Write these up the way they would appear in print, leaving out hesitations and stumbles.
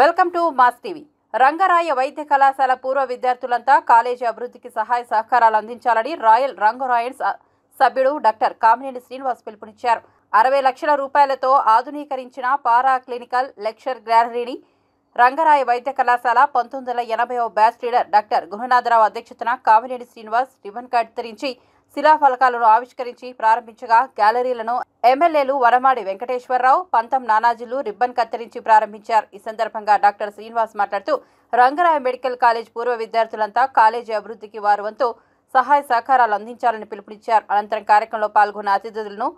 Welcome to mass TV. Rangaraya వైద్య కళాశాల పూర్వ విద్యార్థులంతా కాలేజీ అభివృద్ధికి సహాయ సహకారాలు అందించాలని రాయల్ రంగరాయన్స్ సభ్యుడు డాక్టర్ కామినేని శ్రీనివాస్ పిలుపునిచ్చారు. 60 లక్షల రూపాయలతో ఆధునీకరించిన పారా క్లినికల్ లెక్చర్ గ్యాలరీని రంగరాయ వైద్య కళాశాల 1980వ బ్యాచ్ లీడర్ డాక్టర్ గుహనాథరావు అధ్యక్షతన కామినేని శ్రీనివాస్ రిబన్ కత్తిరించి శిలాఫలకాలను ఆవిష్కరించి ప్రారంభించగా గ్యాలరీలను ఎమ్మెల్యేలు వరమాడి వెంకటేశ్వరరావు, పంతం నానాజీలు రిబ్బన్ కత్తిరించి ప్రారంభించారు. ఈ సందర్భంగా డాక్టర్ శ్రీనివాస్ మాట్లాడుతూ రంగరాయ మెడికల్ కాలేజ్ పూర్వ విద్యార్థులంతా కాలేజీ అభివృద్ధికి వారి వంతు సహాయ సహకారాలు అందించాలని పిలుపునిచ్చారు. అనంతరం కార్యక్రమంలో పాల్గొన్న అతిథులను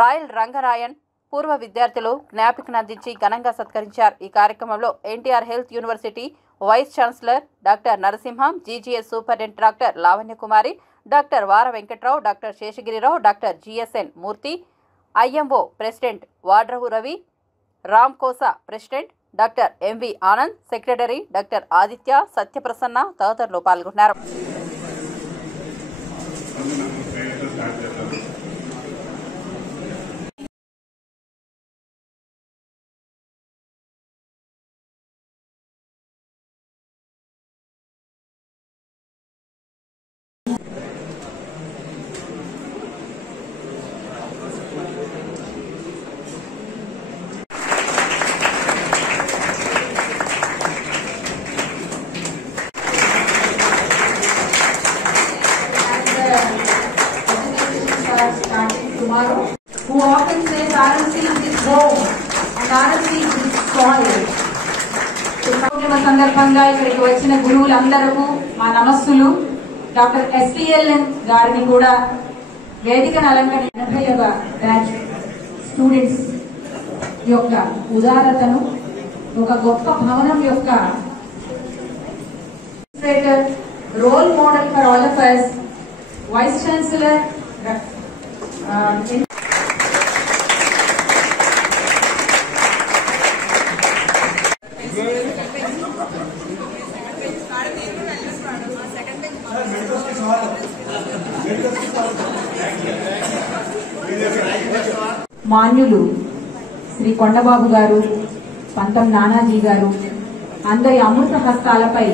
రాయల్ రంగరాయన్ పూర్వ విద్యార్థులు జ్ఞాపికను అందించి ఘనంగా సత్కరించారు. ఈ కార్యక్రమంలో NTR health university vice chancellor doctor Narasimham, GGS superintendent doctor Lavanyakumari, doctor వార Venkatrao, doctor Seshagirirao, doctor GSN Murthy, IMO president వాడ్రహు రవి, రామ్ కోసా president doctor MV Anand, secretary doctor Aditya, Satyaprasanna తదితరులు పాల్గొన్నారు. Starting tomorrow, who often says RMC is home and RMC is soil. సందర్భంగా ఇక్కడికి వచ్చిన గురువులందరూ మా నమస్సులు. డాక్టర్ ఎస్టీఎల్ఎన్ గారిని కూడా వేదికను అలంకరించిన 80వ బ్యాచ్ స్టూడెంట్స్ యొక్క ఉదారతను, ఒక గొప్ప భవనం యొక్క role model for all of us, vice chancellor మాన్యులు శ్రీ కొండబాబు గారు, పంతం నానాజీ గారు అందరి అమృత హస్తాలపై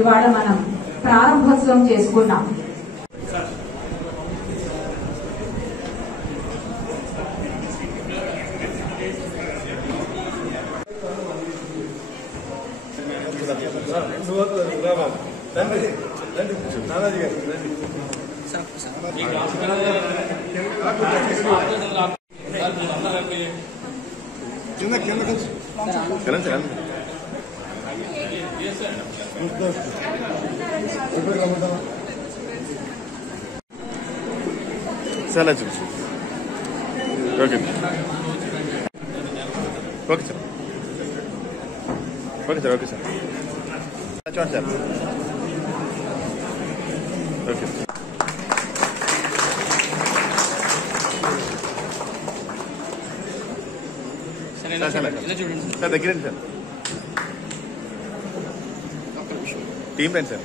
ఇవాళ మనం ప్రారంభోత్సవం చేసుకున్నాం. Okay sir. చూడండి సార్. ఓకే సార్, దగ్గరండి సార్. టీం రండి సార్.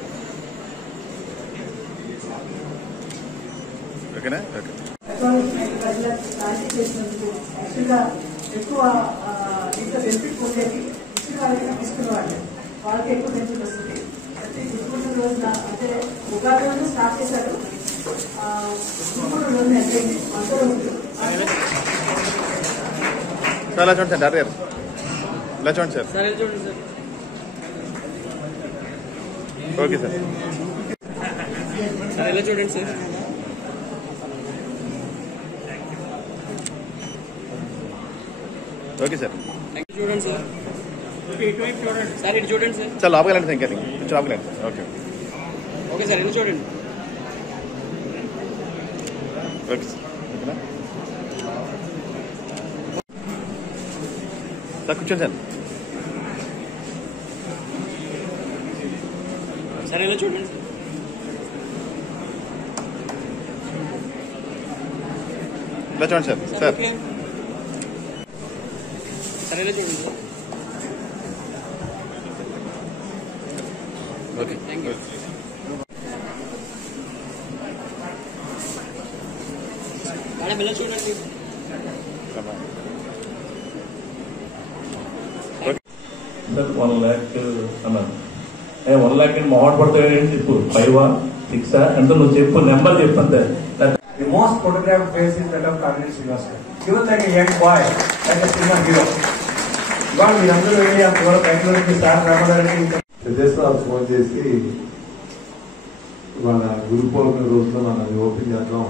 ఓకేనా? ఓకే. ఎక్కువ ఇంత బెనిఫిట్ ఉండేది ఇచ్చిన వాళ్ళకి తీసుకునేవాళ్ళు, వాళ్ళకి ఎక్కువ బెనిఫిట్ వస్తుంది. ప్రతి గుర్తున్న రోజున అంటే ఉగాది రోజు స్టార్ట్ చేశారు, గుర్తున్న రోజున ఎంతైంది అందరూ చాలా చూడండి సార్. డాక్టర్ గారు ఇలా చూడండి సార్. Okay sir. ఇలా చూడండి సార్. Okay sir. చూడండి సార్. సార్ ఇటు చూడండి సార్. Sir లోపకెళ్ళండి sir. ఇంకా కొంచెం లోపకెళ్ళండి. ఓకే ఓకే సార్, ఇలా చూడండి. Okay sir. ఓకేనా సార్? కూర్చోండి సార్. సార్ ఇలా చూడండి సార్. ఇలా చూడండి సార్. సార్ సార్ ఇలా చూడండి sir. Okay, thank you. Madam ఇలా చూడండి. సార్ 1 lakh అన్నాను. 1 lakh అంటే మొహమాట పడతాడు ఏంటి చెప్పు, 5 6 అంటే నువ్వు చెప్పు, నెంబర్ చెప్పు అంతే. The most photographed face is that of Kamini Srinivasa. He was like a young boy, like a cinema hero. ఇవాళ మీరందరూ వెళ్ళి ఆ కూడా బెంగళూరుకి సార్ రామగారికి విదేశాలు ఫోన్ చేసి మన గురు పౌర్ణమి రోజున మనం ఓపెన్ చేద్దాం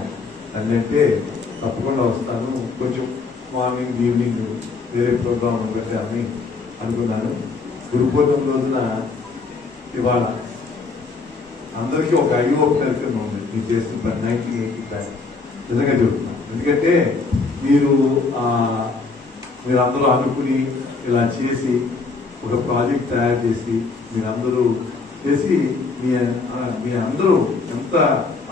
అని అంటే తప్పకుండా వస్తాను, కొంచెం మార్నింగ్ ఈవినింగ్ వేరే ప్రోగ్రామ్ ఉండదు అని అనుకున్నాను. గురు పౌర్ణమి రోజున ఇవాళ అందరికీ ఒక ఐ ఓపెనర్ కింద ఉంది మీరు చేసిన 1980 నిజంగా చెప్తున్నాను. ఎందుకంటే మీరందరూ అనుకుని ఇలా చేసి ఒక ప్రాజెక్ట్ తయారు చేసి మీరందరూ చేసి మీ అందరూ ఎంత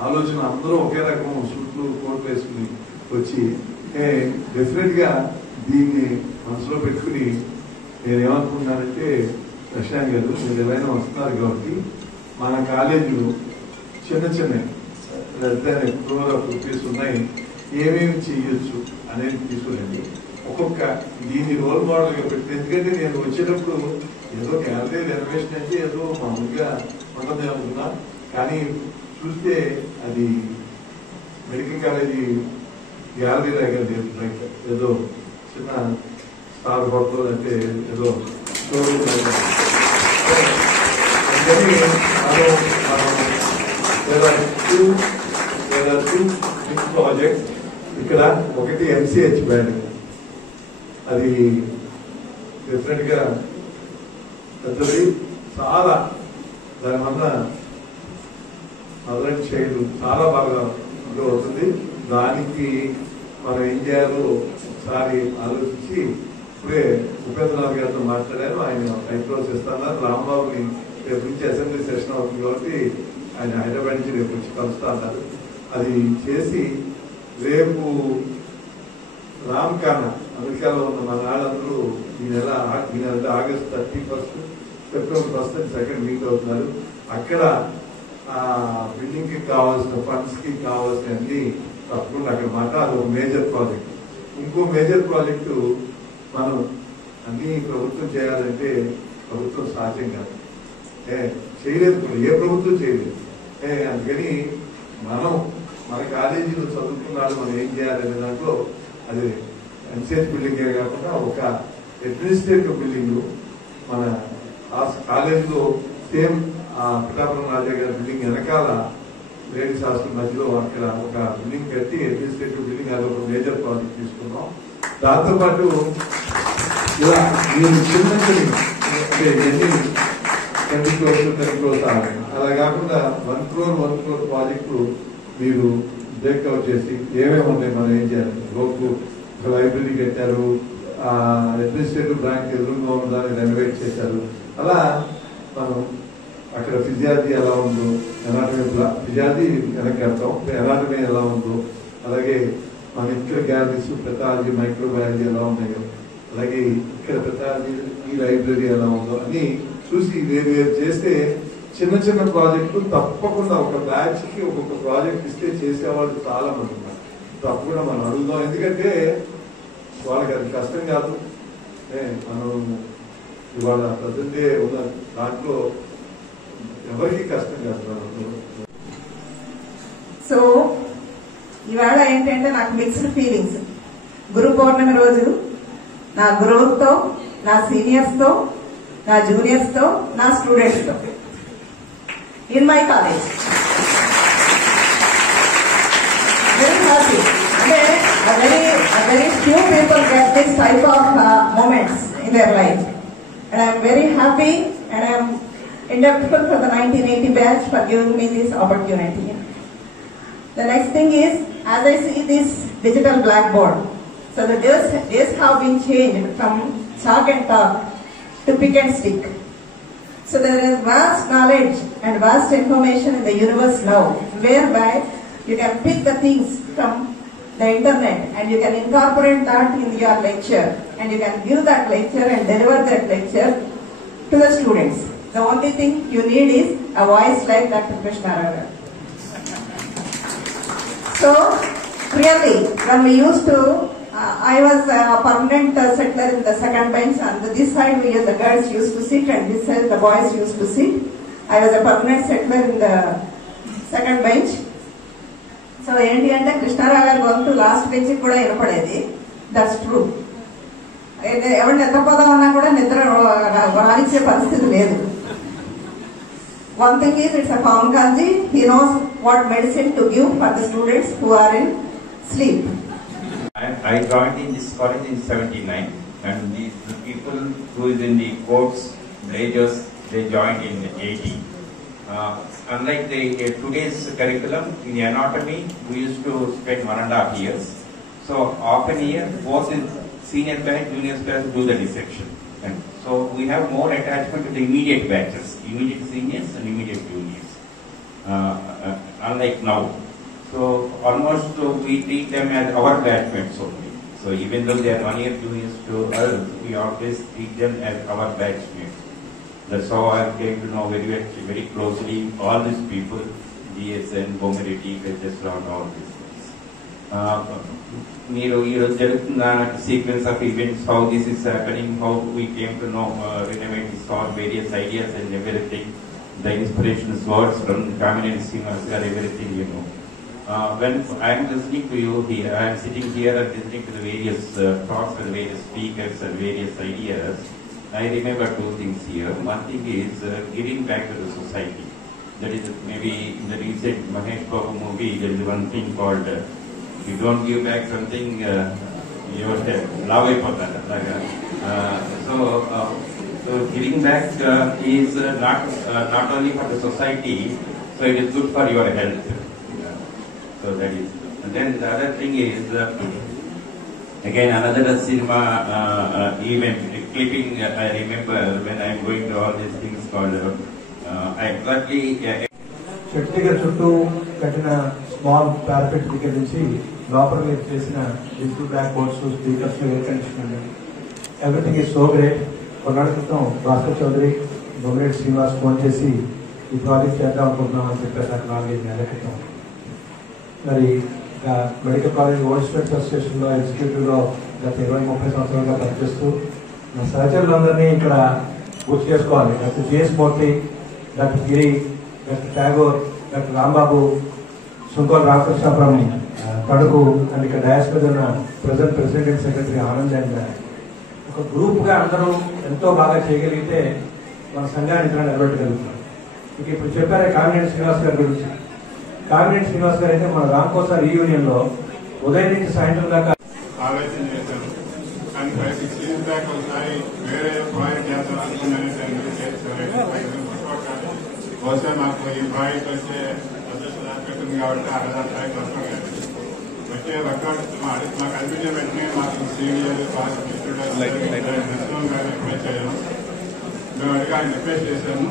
ఆలోచన, అందరూ ఒకే రకం సూట్లు కోట్లు వేసుకుని వచ్చి డెఫినెట్ గా దీన్ని మనసులో పెట్టుకుని నేనేమనుకున్నానంటే, ప్రశాంత్ గారు మీరు ఏమైనా వస్తున్నారు కాబట్టి మన కాలేజీలు చిన్న చిన్న రూపీస్ ఉన్నాయి, ఏమేమి చేయొచ్చు అనేది తీసుకురండి. ఒక్కొక్క దీన్ని రోల్ మోడల్ గా పెట్టి, ఎందుకంటే నేను వచ్చేటప్పుడు ఏదో గ్యాలరీ రెనోవేషన్ అంటే ఏదో మామూలుగా ఉంటుంది అనుకున్నా, కానీ చూస్తే అది మెడికల్ కాలేజీ గ్యాలరీ లాగా లేదు, ఏదో చిన్న స్టార్ హోటల్ అంటే ఏదో షోరూమ్ ప్రాజెక్ట్. ఇక్కడ ఒకటి MCH బ్యాండ్, అది డెఫినెట్ గా పెద్దది, చాలా దానివల్ల మదర్ అండ్ చైల్డ్ చాలా బాగా అవుతుంది. దానికి మనం ఏం చేయాలో ఒకసారి ఆలోచించి ఇప్పుడే ఉపేంద్రనాథ్ గారితో మాట్లాడాను, ఆయన హైదరాబాద్ చేస్తున్నారు. రాంబాబుని రేపు నుంచి అసెంబ్లీ సెషన్ అవుతుంది కాబట్టి ఆయన హైదరాబాద్ నుంచి రేపు వచ్చి కలుస్తా అన్నారు. అది చేసి రేపు రామ్ఖానా అమెరికాలో ఉన్న మన వాళ్ళందరూ ఈ నెల ఆగస్ట్ 31 సెప్టెంబర్ 1 and 2 మీట్ అవుతున్నారు. అక్కడ బిల్డింగ్ కి కావాల్సిన ఫండ్స్ కి కావాల్సిన అన్ని తప్పకుండా అక్కడ మాట. అది ఒక మేజర్ ప్రాజెక్ట్. ఇంకో మేజర్ ప్రాజెక్టు మనం అన్ని ప్రభుత్వం చేయాలంటే ప్రభుత్వం సాధ్యం కాదు, చేయలేదు, ఏ ప్రభుత్వం చేయలేదు. అందుకని మనం మన కాలేజీలో చదువుకున్నాడు మనం ఏం చేయాలనే దాంట్లో అది MCH బిల్డింగే కాకుండా ఒక అడ్మినిస్ట్రేటివ్ బిల్డింగ్ మన కాలేజీలో సేమ్ పిఠాపురం రాజా గారి బిల్డింగ్ వెనకాల లేడీస్ హాస్టల్ మధ్యలో అక్కడ ఒక బిల్డింగ్ కట్టి అడ్మినిస్ట్రేటివ్ బిల్డింగ్, అది ఒక మేజర్ ప్రాజెక్ట్ తీసుకున్నాం. దాంతోపాటు ఇలా మీరు చిన్న అంటే ఎన్ని 20 crores 10 crores అలా కాకుండా 1 crore ప్రాజెక్టు మీరు బ్రేక్అవుట్ చేసి ఏమేమి ఉంటాయి మనం ఏం చేయాలి. రోజు ఒక లైబ్రరీ కట్టారు, అడ్మినిస్ట్రేటివ్ బ్యాంక్ ఎదురుగా ఉన్న దాన్ని రెనోవేట్ చేశారు. అలా మనం అక్కడ ఫిజియాలజీ ఎలా ఉందో, ఎనాటమీ ఫిజియాలజీ వెనక్కి కడతాం, ఎనాటమీ ఎలా ఉందో, అలాగే మన ఇక్కడ గ్యాలరీస్ పెథాలజీ మైక్రోబయాలజీ ఎలా ఉన్నాయో, అలాగే ఇక్కడ పెథాలజీ ఈ లైబ్రరీ ఎలా ఉందో అని చూసి వేరు చేస్తే చిన్న చిన్న ప్రాజెక్టులు తప్పకుండా ఒక బ్యాచ్ కి ఒక్కొక్క ప్రాజెక్ట్ ఇస్తే చేసేవాళ్ళు చాలా మంది ఉన్నారు. తప్పకుండా మనం అడుగుదాం, ఎందుకంటే వాళ్ళకి అది కష్టం కాదు. మనం ఇవాళ ప్రజెంటే ఉన్న దాంట్లో ఎవరికి కష్టం కాదు. సో ఇవాళ ఏంటంటే నాకు మిక్స్డ్ ఫీలింగ్స్. గురు పౌర్ణమి రోజు నా గురువుతో, నా సీనియర్స్ తో, నా జూనియర్స్ తో, నా స్టూడెంట్స్ తో in my college very happy. అంటే very few people get this type of moments in their life, and I am very happy and I am indebted for the 1980 batch for giving me this opportunity. The next thing is, as I see this digital blackboard, so the days have been changed from chalk and talk to pick and stick. So there is vast knowledge and vast information in the universe now, whereby you can pick the things from the internet and you can incorporate that in your lecture, and you can give that lecture and deliver that lecture to the students. The only thing you need is a voice like Dr. Krishna Rao. So really, when we used to I was a permanent settler in the second bench, and this side the girls used to sit, and this side the boys used to sit. I was a permanent settler in the second bench. So ఏంటి అంటే కృష్ణారావు గారు గొంతు last bench కూడా వినపడేది. That's true. ఎవరు నిద్రపోదామన్నా కూడా నిద్ర రానిచ్చే పరిస్థితి లేదు. One thing is, it's a pharmacology. He knows what medicine to give for the students who are in sleep. I joined in this college in 79, and these people who is in the courts, they joined in 80. Unlike today's curriculum, in anatomy, we used to spend 1.5 years. So half a year, both in senior class, junior class do the dissection. And so we have more attachment to the immediate batches, immediate seniors and immediate juniors. Unlike now. So almost we treat them as our batchmates only. So even though they are 1 year juniors to us, we always treat them as our batchmates. That's how I came to know very closely all these people, DSN, Bomiriti, Vegesron, all these things. Sequence of events, how this is happening, how we came to know, renovate this all various ideas and everything, the inspirational words from Kamini Srinivas, everything you know. When I am listening to you here, I am sitting here and listening to the various talks and various speakers and various ideas. I remember two things here. One thing is giving back to the society. That is maybe in the recent Mahesh Babu movie, there is one thing called you don't give back something, your love so giving back is not only for the society, so it is good for your health. So that is. And then the other thing is again another cinema event clipping. I remember when I am going to all these things called I exactly. చెట్టుగా చుట్టూ కట్టిన small parapet దగ్గర నుంచి లోపల చేసిన digital black boards, speakers, air conditioner, everything is so great. కొన్నాళ్ళ క్రితం Bhaskar Chowdary, Bommireddy Srinivas phone చేసి ఈ ప్రాజెక్ట్ చేద్దాం అనుకుంటున్నాం అని చెప్పేసి అక్కడ 4-5 నెలల క్రితం. మరి మెడికల్ కాలేజ్ ఓల్డ్ స్టూడెంట్స్ అసోసియేషన్లో ఎగ్జిక్యూటివ్లో గత 20-30 సంవత్సరాలుగా పనిచేస్తూ నా సహచరులందరినీ ఇక్కడ గుర్తు చేసుకోవాలి. Doctor GS Murthy, doctor Giri, doctor Tagore, doctor Rambabu, Sunkola Ramakrishnapuram, Taduku, and ఇక్కడ డయాస్ మీద ఉన్న president and secretary Anand. And ఒక గ్రూప్గా అందరూ ఎంతో బాగా చేయగలిగితే మన సంఘాన్ని ఇక్కడ నిలబెట్టగలుగుతున్నాం. ఇక ఇప్పుడు చెప్పారే కామినేని శ్రీనివాస్ గారి గురించి. కామినేని శ్రీనివాస్ గారు అయితే మన రాంకోసా రీయూనియన్లో ఉదయం నుంచి సాయంత్రం దాకా ఆలోచన చేశాను. కానీ 5-6 years బ్యాక్ ఒకసారి వేరే ప్రాజెక్ట్ చేద్దాం అనుకున్నాను. బహుశా మాకు ఈ ప్రాజెక్ట్ వచ్చే అదృష్టం ఏర్పడుతుంది కాబట్టి అక్కడ ప్రాజెక్ట్ వచ్చే వర్కౌట్ మాకు అనిపించిన వెంటనే మాకు సీనియర్ నరసింహం గారు రిక్వెస్ట్ చేయాము. మేము అడిగి ఆయన రిక్వెస్ట్ చేశాము.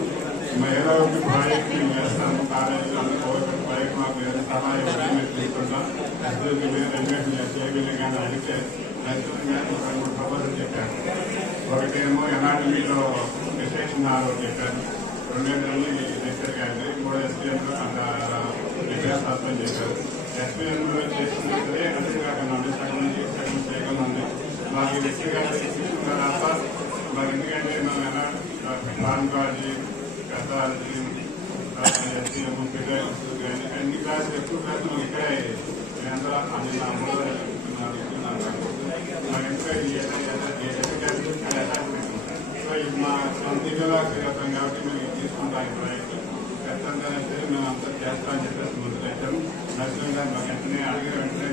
ఏదో ఒక ప్రాజెక్ట్ మేము వేస్తాము కాలేజీలో ప్రాజెక్ట్ మాకు సలహా ఇవ్వడం మేము తీసుకుంటాం. ఎస్ఎల్కి మేము రెన్యువేషన్ చేయగలిగిన కానీ అడిగితే నరసింహం గారు 2-3 ప్రపోజల్ చెప్పారు. ఒకటేమో ఎనాటమీలో డిస్ట్రక్షన్ హాల్ చెప్పారు. 2 నెలలు డిస్టర్ గారి 3 ఎస్పీఎంలో శాస్త్రం చెప్పారు. ఎస్పీఎంలో చేసిన సరే అంతేకాకుండా సగం నుంచి సగం చేయగలండి. మాకు డిస్టర్ గారు తీసుకున్న తర్వాత మరి ఎందుకంటే మనం ఫార్మకాలజీ, పెథాలజీ, ఎస్పీఎం, ఫిజిక్స్ అన్ని క్లాసులు ఎక్కువ క్లాసులు ఇక్కడే అందరూ అన్ని నా మూడు మాకు సో ఇది మా సొంత ఇళ్ళలో చేస్తాం కాబట్టి మేము తీసుకుంటాం. ప్రయత్నం ఖచ్చితంగా సరే మేము అంతా చేస్తామని చెప్పేసి ముందు పెట్టాము. నరసింహ గారు మాకు వెంటనే అడిగిన వెంటనే